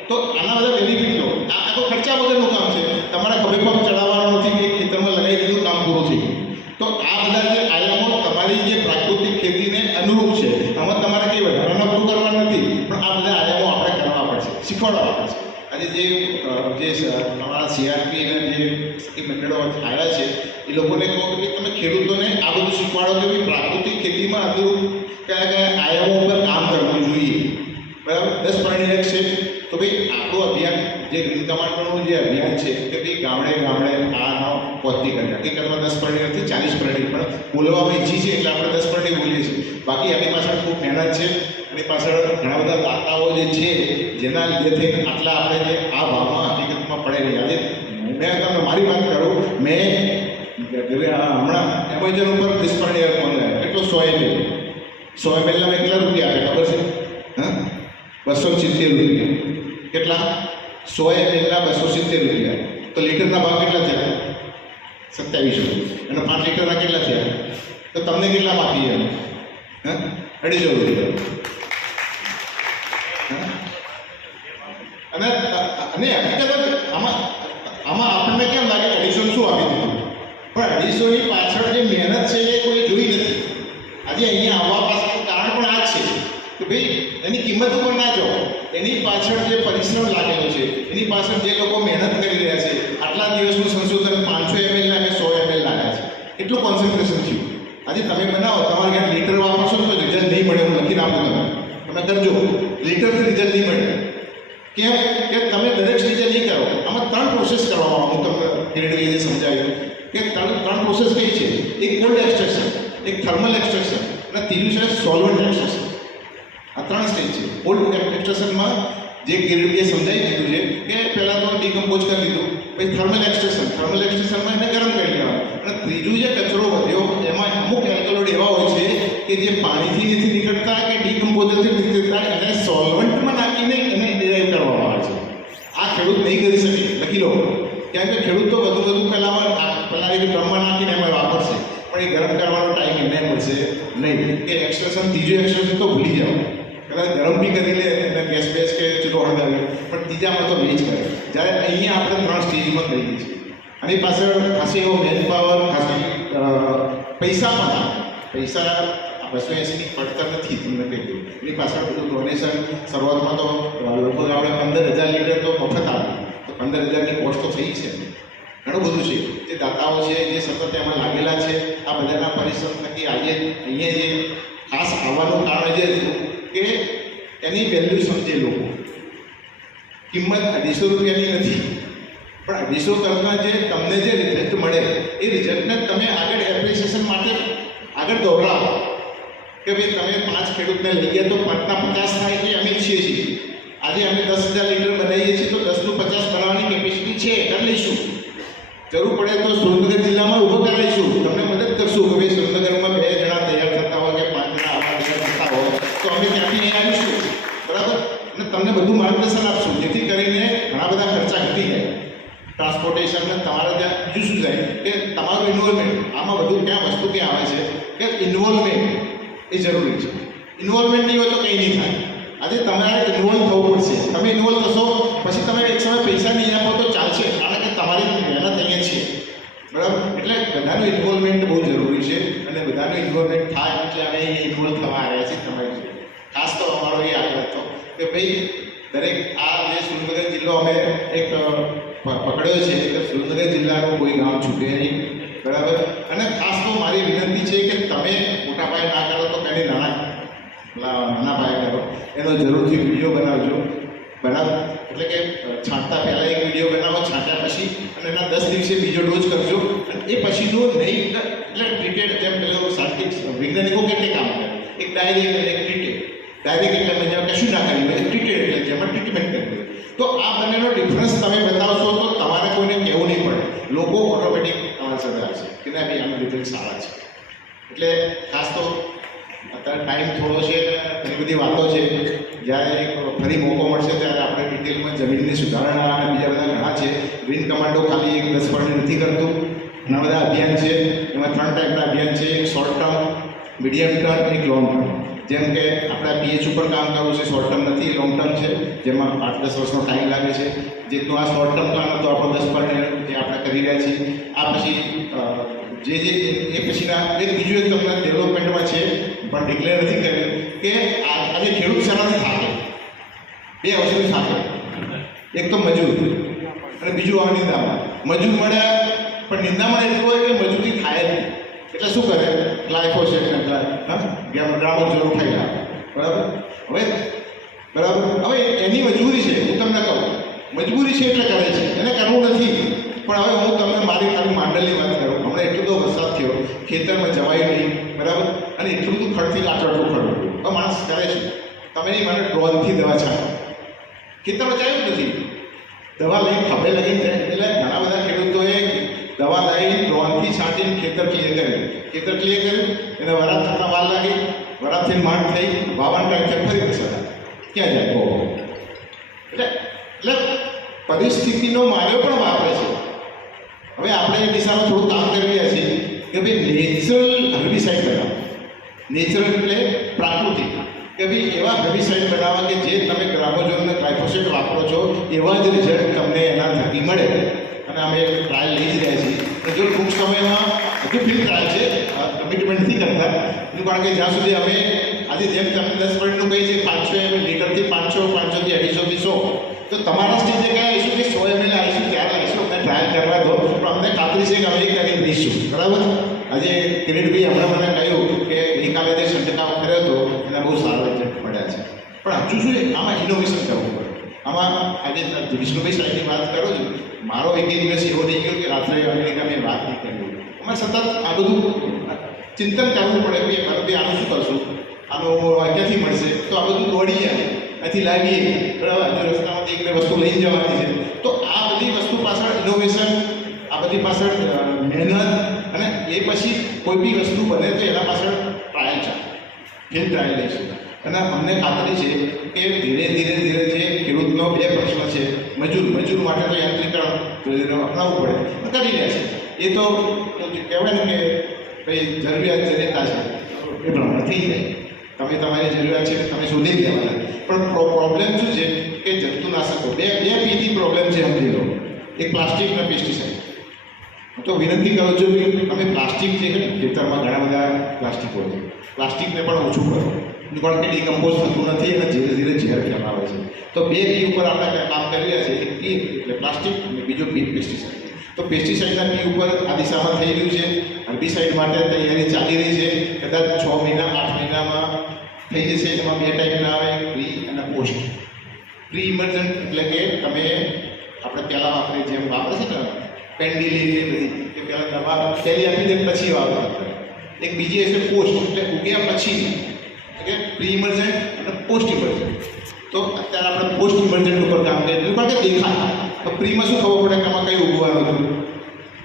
તો આના બધા બેનિફિટ લો. આ તો ખર્ચા વગરનું કામ છે, તમારા ખભે પગ ચડાવવાનું નથી કે ખેતરમાં લગાવી દીધું કામ પૂરું થઈ ગયું. તો આ બધા જે આયામો તમારી જે પ્રાકૃતિક ખેતીને અનુરૂપ છે, આમાં તમારે કંઈ વધારાનું પૂરું કરવાનું નથી, પણ આ બધા આયામો આપણે કરવા પડશે, શીખવાડવા પડશે. આજે જે તમારા સીઆરપીના જે મંડળો આવ્યા છે એ લોકોને કહો કે તમે ખેડૂતોને આ બધું શીખવાડો કે ભાઈ પ્રાકૃતિક ખેતીમાં અનુરૂપ કયા કયા આયામો ઉપર કામ કરવું જોઈએ. બરાબર. 10 પરણી એક છે. તો ભાઈ આપણું અભિયાન જે ગ્રીન કમાન્ડરનું જે અભિયાન છે કે ભાઈ ગામડે ગામડે આ પહોંચતી કરી. હકીકતમાં 10 પરણી નથી, 40 પરણી, પણ બોલવામાં ઈચ્છી છે એટલે આપણે 10 પરણી બોલીએ છીએ. બાકી એની પાછળ ખૂબ મહેનત છે. એની પાછળ ઘણા બધા દાતાઓ જે છે જેના લીધેથી આટલા આપણે જે આ ભાવમાં હકીકતમાં પડેલી. આજે મેં તમને મારી વાત કરું, મેં હમણાં એમેઝોન ઉપર 30 પરણી મંગાવ્યા. કેટલો 100 ml. 100 ml ના કેટલા રૂપિયા આપે ખબર છે? હા, 270 રૂપિયા. કેટલા? 100 ml ના 270 રૂપિયા. તો લીટરના ભાવ કેટલા થયા? 27 રૂપિયા. અને 5 લીટરના કેટલા થયા? તો તમને કેટલામાં આપીએ? હા, 250 રૂપિયા. અને હકીકત આમાં આપણને કેમ લાગે 250 શું આપી દીધું, પણ 250ની પાછળ જે મહેનત છે એ કોઈ જોઈ નથી. આજે અહીંયા આવવા પાછળનું કારણ પણ આ જ છે કે ભાઈ એની કિંમત ઉપર ના જાઓ, એની પાછળ જે પરિશ્રમ લાગેલો છે, એની પાછળ જે લોકો મહેનત કરી રહ્યા છે, આટલા દિવસનું સંશોધન 500 ml ના કે 100 ml લાગ્યા છે, એટલું કોન્સન્ટ્રેશન થયું. આજે તમે બનાવો, તમારે ક્યાંક લીટર વાપરશો તો રિઝલ્ટ નહીં મળે. હું લખીને આપું, તમે કરજો. લીટરથી રિઝલ્ટ નહીં મળે. કેમ કે તમે દરેક સ્ટેજે નહીં કરો. આમાં 3 પ્રોસેસ કરવામાં હું તમને ધીરે ધીરે સમજાવ્યું કે 3 પ્રોસેસ કઈ છે. એક કોલ્ડ એક્સટ્રેક્શન, એક થર્મલ એક્સટ્રેક્શન અને ત્રીજું છે સોલ્વન્ટ એક્સટ્રેક્શન. આ 3 સ્ટેજ છે. કોલ્ડ એક્સટ્રેક્શનમાં જે ગિરડીએ સમજાવી દીધું છે કે પહેલાં તો ડીકમ્પોઝ કરી દીધું, પછી થર્મલ એક્સટ્રેક્શનમાં એને ગરમ કરી લેવાનું, અને ત્રીજું જે કચરો વધ્યો એમાં અમુક એલ્કલોઇડ એવા હોય છે કે જે પાણીથી નથી નીકળતા કે ડીકમ્પોઝરથી નથી નીકળતા, એને સોલ્વન્ટમાં નાખીને એને ડિરાઈવ કરવામાં આવે છે. આ ખેડૂત નહીં કરી શકે, લખી લો. કેમ કે ખેડૂત તો બધું પહેલાં એક ડ્રમમાં નાખીને એમાં વાપરશે, પણ એ ગરમ કરવાનો ટાઈમ એને મળશે નહીં. એ એક્સટ્રેક્શન, ત્રીજું એક્સટ્રેક્શન તો ભૂલી જાઓ. કદાચ ગરમ બી કરી લે એને ગેસ કે ચૂલો હળગાવે, પણ ત્રીજામાં તો નહીં જ કરે. જ્યારે અહીંયા આપણે 3 સ્ટેજમાં થઈ ગઈ છે. આની પાછળ ખાસી એવો મેન પાવર, ખાસી પૈસા પણ આવે. પૈસા 280ની પડતર નથી, તમને કહી દઉં. એની પાછળ બધું ડોનેશન. શરૂઆતમાં તો લગભગ આપણે 15,000 લીટર તો મફત આવે, તો 15,000ની કોસ્ટ તો થઈ છે. ઘણું બધું છે. જે દાતાઓ છે, જે સતત એમાં લાગેલા છે, આ બધાના પરિશ્રમ થકી આજે અહીંયા જે ખાસ આવવાનું કારણ જે કે એની વેલ્યુ સમજે લોકો. કિંમત 250 રૂપિયાની નથી, પણ 250 કરતાં જે તમને જે રિઝલ્ટ મળે એ રિઝલ્ટને તમે આગળ એપ્રિસિએશન માટે આગળ દોડાવો કે ભાઈ તમે 5 ખેડૂતને લઈ ગયા તો 5ના 50 થાય એટલે અમે ઈચ્છીએ છીએ. આજે અમે 10,000 લીટર બનાવીએ છીએ તો 10નું 50 બનાવવાની કેપેસિટી છે, કરી લઈશું. જરૂર પડે તો સુરેન્દ્રનગર જિલ્લામાં ઊભો કરી લઈશું, તમને મદદ કરશું કે ભાઈ સુરેન્દ્રનગરમાં 2 જણા તૈયાર થતા હોય કે 5 જણા આવા તૈયાર થતા હોય તો અમે ત્યાંથી અહીં આવીશું. બરાબર. અને તમને બધું માર્ગદર્શન આપશું, જેથી કરીને ઘણા બધા ખર્ચા ઘટી જાય. ટ્રાન્સપોર્ટેશન ને તમારે ત્યાં બીજું શું જાય કે તમારું ઇન્વોલ્વમેન્ટ. આમાં બધું ક્યાં વસ્તુ ક્યાં આવે છે કે ઇન્વોલ્વમેન્ટ એ જરૂરી છે. ઇન્વોલ્વમેન્ટ નહીં હોય તો કંઈ નહીં થાય. આજે તમારે ઇન્વોલ્વ થવું પડશે. તમે ઇન્વોલ્વ થશો પછી તમે એક સમય પૈસા નહીં આપો તો ચાલશે, કારણ કે તમારી મહેનત અહીંયા છે. એટલે બધાનું ઇન્વોલ્વમેન્ટ બહુ જરૂરી છે અને બધાનું ઇન્વોલ્વમેન્ટ થાય એટલે અમે ઇન્વોલ્વ થવા આવ્યા છીએ તમારી જોડે. ખાસ તો અમારો એ આગ્રહ હતો કે ભાઈ દરેક આ જે સુરેન્દ્રનગર જિલ્લો અમે એક પકડ્યો છે કે સુરેન્દ્રનગર જિલ્લાનું કોઈ ગામ છૂટે નહીં, બરાબર. અને ખાસ તો મારી વિનંતી છે કે તમે મોટા પાયે ના કરો તો કંઈ નાના પાયે કરો, એનો જરૂરથી વિડીયો બનાવજો. એટલે કે છાંટતા પહેલાં એક વિડીયો બનાવો, છાંટ્યા પછી અને એના 10 દિવસે બીજો ડોઝ કરજો. અને એ પછીનું નહીં એટલે ટ્રીટેડ, જેમ પેલો સાયન્ટિફિક વૈજ્ઞાનિકો કેટલે કામ કરે, એક ડાયરેક્ટ અને એક ટ્રીટેડ. ડાયરેક્ટ એટલે મેં કશું ના કર્યું, એક ટ્રીટેડ એટલે જેમાં ટ્રીટમેન્ટ કરી. તો આ બંનેનો ડિફરન્સ તમે બતાવશો તો તમારે કોઈને કહેવું નહીં પડે, લોકો ઓટોમેટિક તમારી સાથે આવશે કે ના ભાઈ આનું રિઝલ્ટ સારા છે. એટલે ખાસ તો અત્યારે ટાઈમ થોડો છે, ઘણી બધી વાતો છે. જ્યારે ફરી મોકો મળશે ત્યારે આપણે ડિટેલમાં જમીનની સુધારણા અને બીજા બધા ઘણા છે. ગ્રીન કમાન્ડો ખાલી એક 10 વર્ષની નથી કરતું, ઘણા બધા અભિયાન છે. એમાં 3 ટાઈપના અભિયાન છે, એક શોર્ટ ટર્મ, મીડિયમ ટર્મ, એક લોંગ ટર્મ. જેમ કે આપણે પીએચ ઉપર કામ કરવું છે, શોર્ટ ટર્મ નથી, લોંગ ટર્મ છે, જેમાં 8-10 વર્ષનો ટાઈમ લાગે છે. જેટલું આ શોર્ટ ટર્મ પ્લાન હતો આપણો 10 વર્ષ જે આપણે કરી રહ્યા છીએ. આ પછી જે એ પછીના એક બીજું એક તમને ડેવલપમેન્ટમાં છે પણ ડિક્લેર નથી કર્યું કે આજે ખેડૂત શેનાથી થાકે, 2 વસ્તુથી થાકે. એક તો મજૂર અને બીજું આવે નિંદામણ. મજૂર મળ્યા પણ નિંદામણ એટલું હોય કે મજૂરી થાય જ નહીં. એટલે શું કરે, ગ્લાયફોસેટ ને ગ્રામર જરૂર ખાઈ લાવે, બરાબર. હવે એની મજબૂરી છે, હું તમને કહું મજબૂરી છે એટલે કરે છે, એને કરવું નથી. પણ હવે હું તમને મારી ખાલી માંડલની વાત કરું. હમણાં એટલો બધો વરસાદ થયો, ખેતરમાં જવાયું નહીં, બરાબર. અને એટલું બધું ખડથી લાચડતું ખડું. હવે માણસ કરે છે, તમે નહીં મને ડ્રોનથી દવા છાંટો, ખેતરમાં જાય જ નથી. દવા લઈને ખભે લઈને જાય. એટલે ઘણા બધા ખેડૂતોએ દવા લઈને ડ્રોનથી છાંટીને ખેતર ક્લિયર કર્યું. એને વરાપ થતાં વાર લાગી, વરાપથી માંડ થઈ, વાવણ ટાઈમ ફરી વરસાદ ક્યાં જાય બહુ. એટલે પરિસ્થિતિનો માર્યો પણ વાપરે છે. હવે આપણે એ દિશામાં થોડું કામ કરી રહ્યા છીએ કે ભાઈ નેચરલ હર્બિસાઇડ બનાવો. નેચરલ એટલે પ્રાકૃતિક, કે ભાઈ એવા હર્બિસાઇડ બનાવવા કે જે તમે ગ્રામોઝોન અને ગ્લાયફોસેટ વાપરો છો એવા જ રિઝલ્ટ તમને એના થકી મળે. અને અમે એક ટ્રાયલ લઈ જ રહ્યા છીએ. જો ટૂંક સમયમાં હજુ ફિલ્ડ ટ્રાયલ છે, કમિટમેન્ટ નથી કરતા. કારણ કે જ્યાં સુધી અમે આજે જેમ તમે 10 મિનિટનું કહીએ છીએ 500 લીટરથી 500, 500થી 250 100, તો તમારા સ્ટેજે કયા આવીશું કે 100 ml આવીશું, ત્યારે આવીશું. અમને ટ્રાયલ કરવા દો, પણ અમને ખાતરી છે કે અમે કરી દઈશું, બરાબર. આજે કિરીટભાઈ હમણાં મને કહ્યું કે ગઈકાલે જે છંટકાવ કર્યો હતો એના બહુ સારા રિઝલ્ટ મળ્યા છે. પણ હજુ શું આમાં ઇનોવેશન કરવું પડે. આમાં આજે વિષ્ણુભાઈ સાહેબની વાત કરો છો, મારો એક દિવસ એવો નહીં ગયો કે રાત્રે અમેરિકા મેં વાત નહીં કરી. અમારે સતત આ બધું ચિંતન કરવું પડે કે ભારતે આનું શું કરશું, આનો ક્યાંથી મળશે. તો આ બધું દોડીએ, અહીંથી લાવીએ, બરાબર. રસ્તામાંથી 1-2 વસ્તુ લઈને જવાની છે. તો આ બધી વસ્તુ પાછળ ઇનોવેશન, આ બધી પાછળ મહેનત, અને એ પછી કોઈ બી વસ્તુ બને તો એના પાછળ ટ્રાયલ છે, ફિલ્ડ ટ્રાયલ લઈશું. અને અમને ખાતરી છે કે ધીરે ધીરે જે ખેડૂતનો 2 પ્રશ્ન છે, મજૂર માટે તો યાંત્રિકરણ અપનાવવું પડે, કરી રહ્યા છે. એ તો કહેવાય ને કે ભાઈ જરૂરિયાત જનતા છે એ પ્રમાણે થઈ જાય. તમે તમારી જરૂરિયાત છે તમે શોધી લેવાના. પણ પ્રોબ્લેમ શું છે કે જંતુનાશકો બે પીથી પ્રોબ્લેમ છે. સમજી લો, એક પ્લાસ્ટિક અને પેસ્ટિસાઇડ. તો વિનંતી કરું છું કે તમે પ્લાસ્ટિક જે ખેતરમાં ઘણા બધા પ્લાસ્ટિક હોય છે, પ્લાસ્ટિકને પણ ઓછું કરો. કારણ કે ડિકમ્પોઝ થતું નથી અને ધીરે ધીરે ઝેર ફેલાવે છે. તો 2 પી ઉપર આપણે કામ કરી રહ્યા છીએ. એક પી એટલે પ્લાસ્ટિક અને બીજો પી પેસ્ટિસાઇડ. તો પેસ્ટિસાઇડના પી ઉપર આ દિશામાં થઈ રહ્યું છે. હર્બિસાઇડ માટે તૈયારી ચાલી રહી છે. કદાચ 6 મહિના 8 મહિનામાં થઈ જશે. એમાં 2 ટાઈપના આવે, પ્રી અને પોસ્ટ. પ્રી ઇમર્જન્ટ એટલે કે તમે આપણે પહેલાં આપણે જેમ વાપરે છે ને પેન્ડિલી બધી, કે પહેલાં દવા પહેલી આપી દે પછી વાપરે. એક બીજી હશે પોસ્ટ એટલે ઉગ્યા પછી, કે પ્રી ઇમર્જન્ટ અને પોસ્ટ ઇમર્જન્ટ. તો અત્યારે આપણે પોસ્ટ ઇમર્જન્ટ ઉપર કામ કરીએ છીએ. કારણ કે દેખાય તો પ્રીમાં શું ખબર પડે કે આમાં કંઈ ઉગવાનું હતું,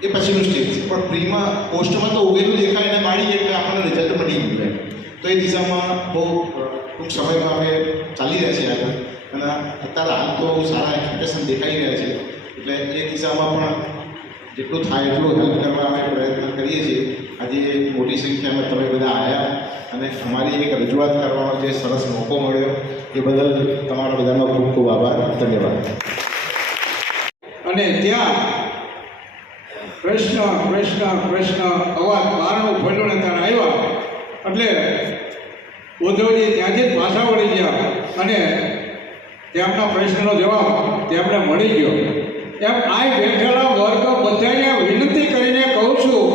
એ પછીનું સ્ટેજ છે. પણ પ્રીમાં પોસ્ટમાં તો ઉગેલું દેખાય અને માળી એટલે આપણને રિઝલ્ટ મળી ગયું. તો એ દિશામાં બહુ ટૂંક સમયમાં અમે ચાલી રહ્યા છીએ આગળ. અને અત્યારે હાલ તો સારા એક્સપેક્ટેશન દેખાઈ રહ્યા છે. એટલે એ દિશામાં પણ જેટલું થાય એટલું હેલ્પ કરવા અમે પ્રયત્ન કરીએ છીએ. આજે મોટી સંખ્યામાં તમે બધા આવ્યા અને અમારી એક રજૂઆત કરવાનો જે સરસ મોકો મળ્યો એ બદલ તમારા બધાનો ખૂબ ખૂબ આભાર. ધન્યવાદ. અને ત્યાં કૃષ્ણ કૃષ્ણ કૃષ્ણ અવાજ બહારનું ફોલ્યું ને ત્યારે આવ્યા એટલે ઉદ્ધવજી ત્યાંથી જ પાછા વળી ગયા અને તેમના પ્રશ્નનો જવાબ તેમને મળી ગયો. એમ આ બેઠેલા વર્ગ બધાને વિનંતી કરીને કહું છું,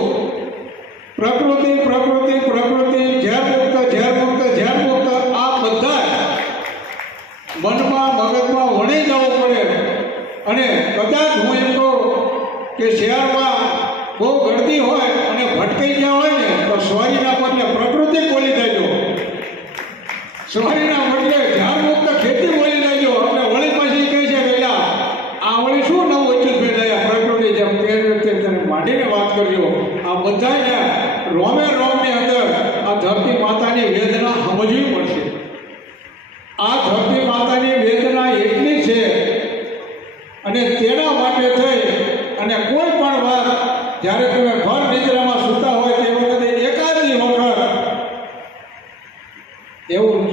પ્રકૃતિ પ્રકૃતિ પ્રકૃતિ ઝેર મુક્ત ઝેર મુક્ત ઝેર મુક્ત આ બધા મનમાં મગજમાં વણી જવું પડે. અને કદાચ હું એમ કહું કે શહેરમાં બહુ ગળદી હોય અને ભટકાઈ ગયા હોય ને તો સોરીના બદલે પ્રકૃતિ બોલી દેજો, સોરીના બદલે ઝાડ મુક્ત ખેતી બોલી દેજો. એટલે વળી પછી કહે છે કે આ વળી શું નવું વચ્ચું ફેલાયા પ્રકૃતિ જેમ કે રીતે માંડીને વાત કરજો. આ બધાને રોમે રોમની અંદર આ ધરતી માતાની વેદના સમજવી પડશે. આ ધરતી માતાની વેદના એટલી છે અને તેના માટે થઈ અને કોઈ પણ વાર જ્યારે તમે ઘર નિદ્રામાં સૂતા હોય તે વખતે એકાદી વખત એવું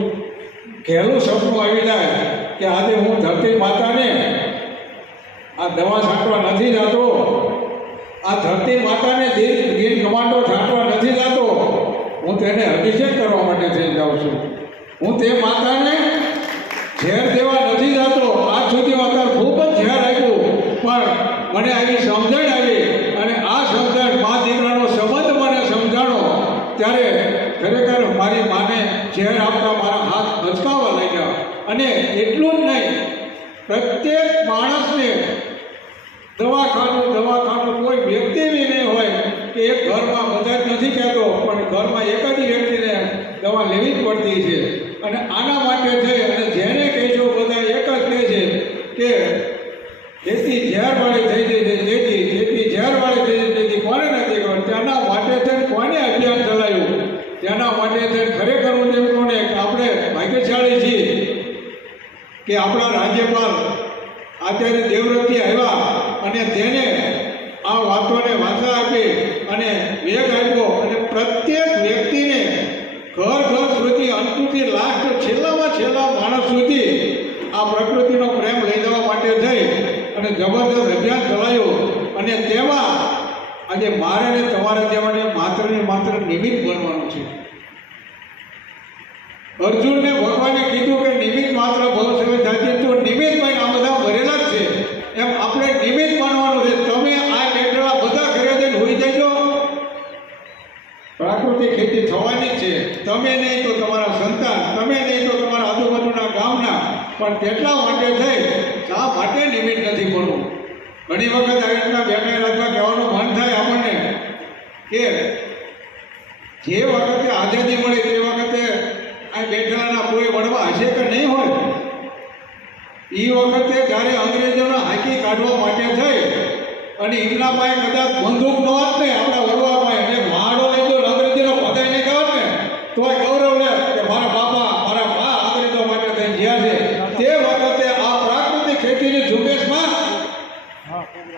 ઘેલું સપનું આવી જાય કે આજે હું ધરતી માતાને આ દવા છાંટવા નથી જતો, આ ધરતી માતાને ગીર કમાન્ડો છાંટવા નથી જતો, હું તેને અભિષેક કરવા માટે થઈ જાઉં છું, હું તે માતાને ઝેર દેવા નથી જતો. આજ સુધીમાં અત્યારે ખૂબ જ ઝેર આપ્યું પણ મને આવી સમજણ આવી અને આ સમજણ મા દીકરાનો સંબંધ મને સમજાણો ત્યારે ખરેખર મારી માને ઝેર આપતા મારા હાથ હચકાવા લાગ્યા. અને એટલું જ નહીં, પ્રત્યેક માણસને દવાખાનું કોઈ વ્યક્તિ બી નહીં હોય કે એક ઘરમાં બધા જ નથી કહેતો પણ ઘરમાં એકાદી વ્યક્તિને દવા લેવી જ પડતી છે. અને આના માટે થઈ અને જેને કહેજો બધા એક જ કહે છે કે જેથી ઝેરવાળી થઈ જાય છે, જેથી ઝેરવાળી થઈ જાય તેથી કોને નથી ખબર. તેના માટે થઈને કોને અભિયાન ચલાવ્યું, તેના માટે થઈને ખરેખર હું એમ કહું ને કે આપણે ભાગ્યશાળી છીએ કે આપણા રાજ્યપાલ આચાર્ય દેવવ્રતજી આવ્યા અને તેને આ વાતોને વાચા આપી અને વેગ આપ્યો અને પ્રત્યેક વ્યક્તિને ઘર સુધી અંતથી લાસ્ટ છેલ્લામાં છેલ્લા માણસ સુધી આ પ્રકૃતિનો પ્રેમ લઈ જવા માટે થઈ અને જબરદસ્ત અભિયાન ચલાવ્યું. અને તેમાં આજે મારે ને તમારે જેવાને માત્ર ને માત્ર નિમિત્ત બનવાનું છે. અર્જુનને ભગવાને કીધું કે નિમિત્ત માત્ર ભવ સમય જાતિ તો નિમિત્ત ભાઈ આ બધા ભરેલા જ છે. એમ આપણે નિમિત્ત બનવાનું છે. તમે આ બેઠેલા બધા ઘરે જઈને હોઈ જજો, પ્રાકૃતિક ખેતી થવાની જ છે. તમે નહીં તો તમારા સંતાન, તમે નહીં તો તમારા આજુબાજુના ગામના, પણ તેટલા માટે થઈ શા માટે નિમિત્ત નથી બનવું. ઘણી વખત આવી રીતના બેઠેલા અથવા કહેવાનું મન થાય આપણને કે જે વખતે આઝાદી મળી તે વખતે આ બેઠેલાના કોઈ વડવા હશે કે નહીં હોય. એ વખતે જ્યારે અંગ્રેજોને હાંકી કાઢવા માટે થઈ અને એમના પાસે કદાચ બંદૂક ન હોત ને આપણા વડવા પાસે અને માળો લીધો અંગ્રેજીનો બધાને કહેવાત ને તોય ગૌરવ લે કે મારા બાપા મારા મા અંગ્રેજો માટે થઈને જ્યાં છે. તે વખતે આ પ્રાકૃતિક ખેતીની ઝુંબેશમાં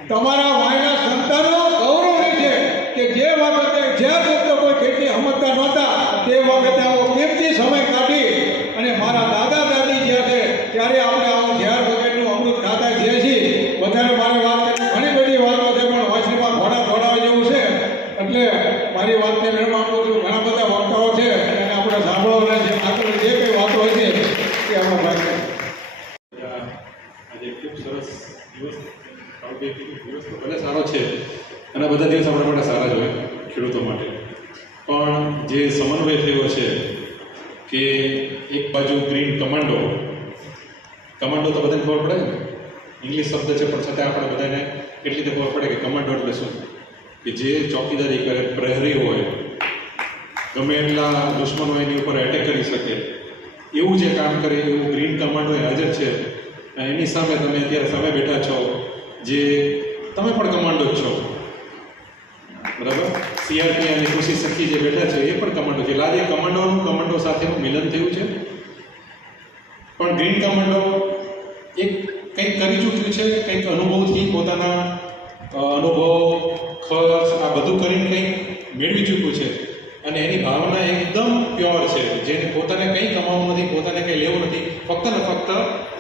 તમારા વાયના સંતાનો ગૌરવ લે છે કે જે વખતે જ્યાં મુક્ત કોઈ ખેતી સમજતા નહોતા તે વખતે આવો કિંમતી સમય કાઢી અને મારા દાદા દાદી જ્યાં છે ત્યારે આપણે આવો ઝેર વગરનું અમૃત ખાતા જે છીએ. બધાને મારી વાત કરી ઘણી બધી વાતો છે પણ વાંચણીમાં ઘોડા જેવું છે એટલે મારી વાતને વિરામ આપું છું. ઘણા બધા વાર્તાઓ છે અને આપણે સાંભળવાના છે. આગળ જે કંઈ વાતો હોય છે એ આપણે ભાઈ આજે ખૂબ સરસ દિવસ દિવસ તો ભલે સારો છે અને બધા દિવસ આપણા માટે સારા જ હોય ખેડૂતો માટે, પણ જે સમન્વય થયો છે કે એક બાજુ ગ્રીન કમાન્ડો તો બધાને ખબર પડે ને, ઇંગ્લિશ શબ્દ છે પણ છતાં આપણે બધાને કેટલી રીતે ખબર પડે કે કમાન્ડો એટલે શું, કે જે ચોકીદારી કરે, પ્રહરી હોય, ગમે એટલા દુશ્મનો એની ઉપર એટેક કરી શકે એવું જે કામ કરે એવું ગ્રીન કમાન્ડો એ હાજર છે. એની સામે તમે અત્યારે સામે બેઠા છો જે તમે પણ કમાન્ડો જ છો, બરાબર. સીઆરપી અને કૃષિ સખી જે બેઠા છે એ પણ કમાન્ડો છે. આજે કમાન્ડો સાથેનું મિલન થયું છે. પણ ગ્રીન કમાન્ડો એક કંઈક કરી ચૂક્યું છે, કંઈક અનુભવથી પોતાના અનુભવ ખર્ચ આ બધું કરીને કંઈક મેળવી ચૂક્યું છે અને એની ભાવના એકદમ પ્યોર છે, જેને પોતાને કંઈ કમાવું નથી, પોતાને કંઈ લેવું નથી, ફક્ત ને ફક્ત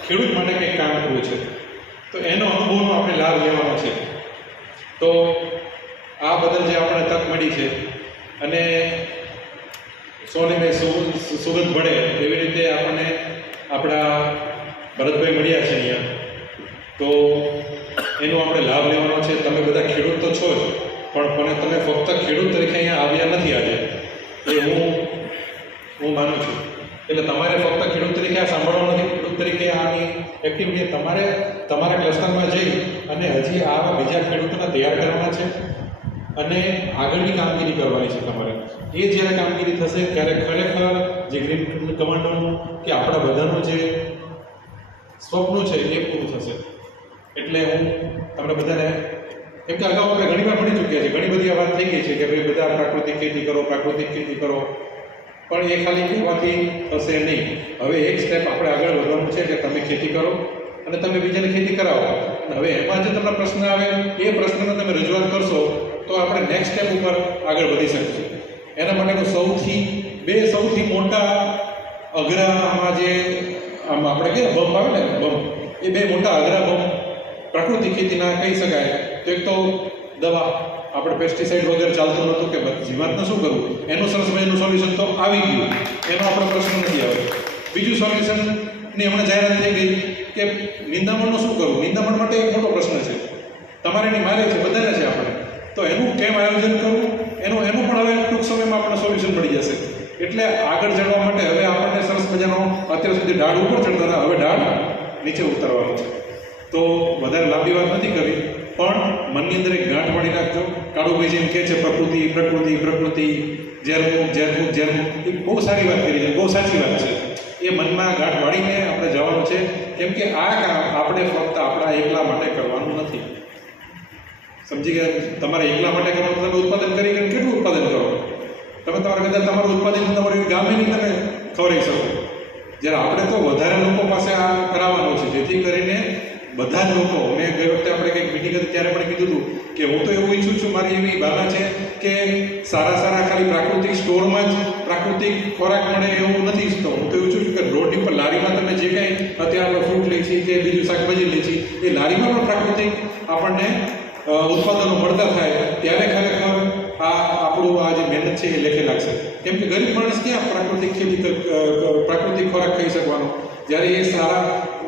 ખેડૂત માટે કંઈક કામ કરવું છે. તો એનો અનુભવનો આપણે લાભ લેવાનો છે. તો આ બદલ જે આપણે તક મળી છે અને સોને સુગંધ મળે એવી રીતે આપણને આપણા ભરતભાઈ મળ્યા છે અહીંયા, તો એનો આપણે લાભ લેવાનો છે. તમે બધા ખેડૂત તો છો જ, પણ તમે ફક્ત ખેડૂત તરીકે અહીંયા આવ્યા નથી આજે, એ હું માનું છું. એટલે તમારે ફક્ત ખેડૂત તરીકે આ સાંભળવાનું નથી, ખેડૂત તરીકે આની એક્ટિવિટી તમારે તમારા ક્લસ્ટરમાં જઈ અને હજી આવા બીજા ખેડૂતોને તૈયાર કરવાના છે અને આગળની કામગીરી કરવાની છે તમારે. એ જ્યારે કામગીરી થશે ત્યારે ખરેખર જે ગ્રીન કમાન્ડોનું કે આપણા બધાનું જે સ્વપ્ન છે એ પૂરું થશે. એટલે હું તમને બધાને, કેમ કે અગાઉ આપણે ઘણી વાર ભણી ચૂક્યા છે, ઘણી બધી આ વાત થઈ ગઈ છે કે ભાઈ બધા પ્રાકૃતિક ખેતી કરો, પ્રાકૃતિક ખેતી કરો, પણ એ ખાલી કહેવાથી થશે નહીં. હવે એક સ્ટેપ આપણે આગળ વધવાનું છે કે તમે ખેતી કરો અને તમે બીજાને ખેતી કરાવો. અને હવે એમાં જે તમને પ્રશ્ન આવે એ પ્રશ્નનો તમે રજૂઆત કરશો તો આપણે નેક્સ્ટ સ્ટેપ ઉપર આગળ વધી શકીશું. એના માટેનું સૌથી મોટા અઘરામાં જે આપણે કહીએ બમ્પ આવે ને બમ્પ, એ બે મોટા અઘરા બમ્પ પ્રાકૃતિક ખેતીના કહી શકાય. તો એક તો દવા, આપણે પેસ્ટિસાઇડ વગેરે ચાલતું નહોતું કે જીવાતને શું કરવું, એનું સરસ મજાનું સોલ્યુશન તો આવી ગયું, એનો આપણો પ્રશ્ન નથી આવ્યો. બીજું સોલ્યુશનની હમણાં જાહેરાત થઈ ગઈ કે નિંદામણનું શું કરવું. નિંદામણ માટે એક મોટો પ્રશ્ન છે, તમારે નહીં મારે છે, બધાને છે આપણે. તો એનું કેમ આયોજન કરવું, એનું પણ હવે ટૂંક સમયમાં આપણને સોલ્યુશન મળી જશે. એટલે આગળ ચડવા માટે હવે આપણને સરસ મજાનો, અત્યાર સુધી ઢાળ ઉપર ચડતા હતા, હવે ઢાળ નીચે ઉતરવાનું છે. તો વધારે લાંબી વાત નથી કરવી, પણ મનની અંદર એક ગાંઠ પાડી રાખજો. કાળુભાઈ જેમ કહે છે પ્રકૃતિ પ્રકૃતિ પ્રકૃતિ, ઝેરમુક, એ બહુ સારી વાત કરી છે, બહુ સાચી વાત છે. એ મનમાં ગાંઠ વાળીને આપણે જવાનું છે, કેમ કે આ કામ આપણે ફક્ત આપણા એકલા માટે કરવાનું નથી. સમજી ગયા? તમારે એકલા માટે કરવાનું, તમે ઉત્પાદન કરીને કેટલું ઉત્પાદન કરો, તમે તમારા કદાચ તમારું ઉત્પાદન તમારું ગામે નહીં તમે ખવડાવી શકો. જ્યારે આપણે તો વધારે લોકો પાસે આ કરાવવાનું છે, જેથી કરીને બધા જ લોકો, મેં ગઈ વખતે આપણે કંઈક મિટિંગ હતી ત્યારે પણ કીધું હતું કે હું તો એવું ઈચ્છું છું, મારી એવી ભાવના છે કે સારા ખાલી પ્રાકૃતિક સ્ટોરમાં જ પ્રાકૃતિક ખોરાક મળે એવું નથી ઈચ્છતો. હું તો એવું ઈચ્છું છું કે રોડની પર લારીમાં તમે જે કાંઈ અત્યારે આપણે ફ્રૂટ લઈએ છીએ કે બીજું શાકભાજી લઈએ છીએ, એ લારીમાં પણ પ્રાકૃતિક આપણને ઉત્પાદનો મળતા થાય, ત્યારે ખરેખર આપણું આ જે મહેનત છે એ લેખે લાગશે. કેમ કે ગરીબ માણસ ક્યાં પ્રાકૃતિક ખોરાક ખાઈ શકવાનો? જ્યારે એ સારા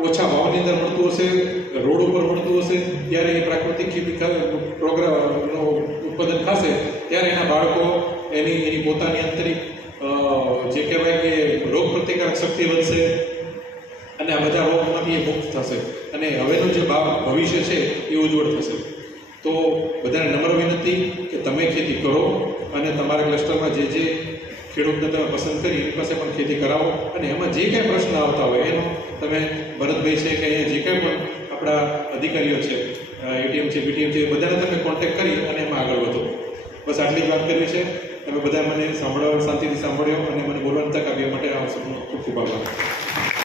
ઓછા ભાવની અંદર મળતું હશે, રોડ ઉપર મળતું હશે, ત્યારે એ પ્રાકૃતિક ખેતી પ્રોગ્રામનો ઉત્પાદન થશે, ત્યારે એના બાળકો એની પોતાની આંતરિક જે કહેવાય કે રોગ પ્રતિકારક શક્તિ વધશે અને આ બધા રોગમાંથી એ મુક્ત થશે અને હવેનું જે ભવિષ્ય છે એ ઉજ્જવળ થશે. તો બધાને નમ્ર વિનંતી કે તમે ખેતી કરો અને તમારા ક્લસ્ટરમાં જે ખેડૂતને તમે પસંદ કરી એની પાસે પણ ખેતી કરાવો અને એમાં જે કાંઈ પ્રશ્ન આવતા હોય એનો તમે ભરતભાઈ છે કે અહીંયા જે કાંઈ પણ આપણા અધિકારીઓ છે, એટીએમ છે, બીટીએમ છે, એ બધાને તમે કોન્ટેક્ટ કરી અને એમાં આગળ વધો. બસ આટલી જ વાત કરવી છે. તમે બધા મને શાંતિથી સાંભળ્યો અને મને બોલવાની તક આપી માટે આ સૌનો ખૂબ ખૂબ આભાર.